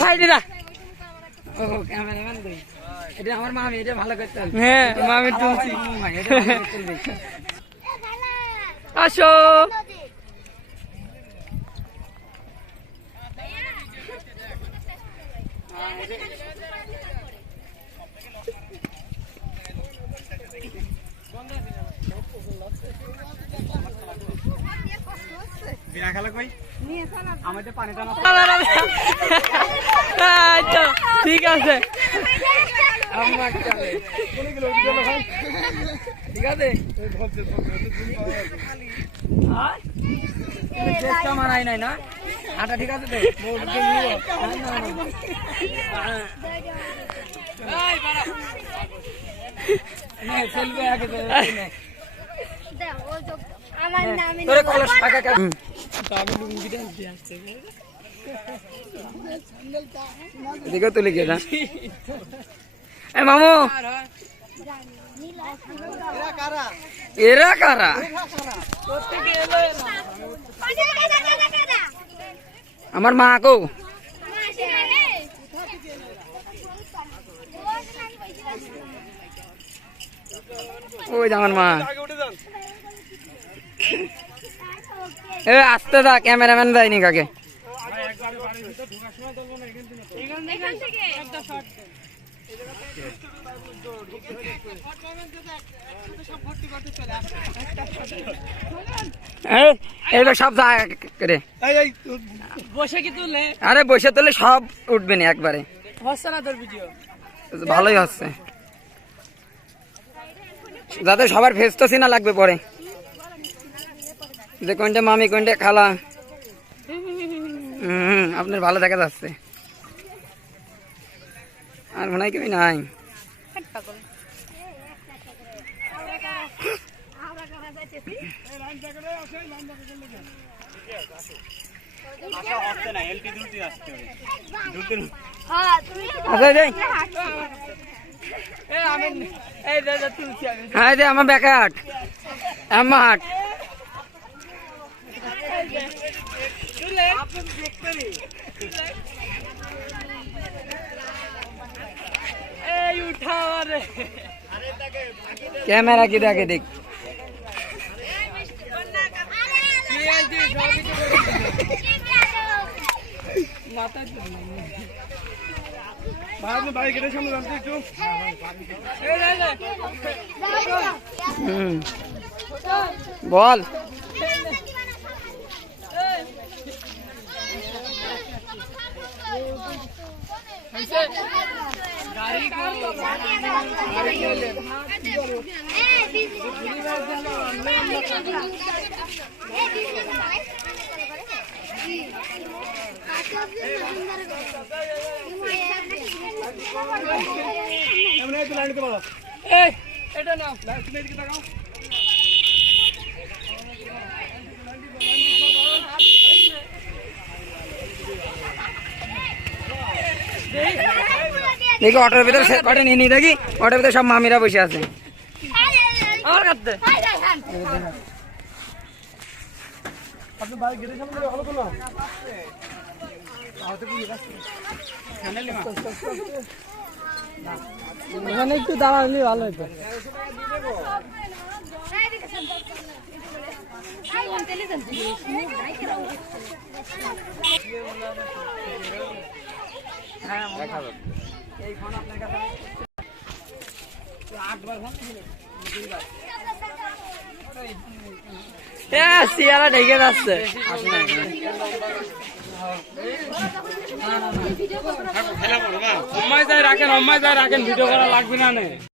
সাইডে না ও ক্যামেরাম্যান কই এটা আমার মামি এটা ভালো করতে হবে হ্যাঁ মামি তুলছি এটা ভালো চলবে আসো বিনা খেলা কই আমাদের পানিটা না আচ্ছা ঠিক আছে আমার চলে কোন কিলো চলো ভাই ঠিক আছে আর চেষ্টা মানাই নাই না আটা ঠিক আছে তো বোর্ডকে নিও এই বাড়া নে সেলফি আগে তো নে আমার নামে তোরে কলস টাকা কা আমি লুঙ্গিটা দিয়ে আসছে দেখো তুলে কে না এ মামু এরা কারা আমার মা কো ওই আমার মা এ আসতে দা ক্যামেরাম্যান যায়নি কাকে এবার সব করে বসে কি তুললে আরে বসে তুলে সব উঠবে না একবারে হচ্ছে না তোর ভিডিও ভালোই হচ্ছে যাতে সবার ফেস তো চিনা লাগবে পরে যে কোনটা মামি কোনটা খালা আপনার ভালো দেখা যাচ্ছে আর মনে হয় কেউ নাই হ্যাঁ আমার ব্যাকে হাট আমার হাট ক্যামেরা কি দেখে দেখ বল এটা নাও দেখি অটোর ভিতরে কটে নিয়ে নি দেখি অটোর ভিতরে সব মামিরা বসে আছে আমার কাছে এখানে একটু দাঁড়ালে ভালো হতো সিয়ারা ঢেকে যাচ্ছে অম্মায় যায় রাখেন ভিডিও করা লাগবে না।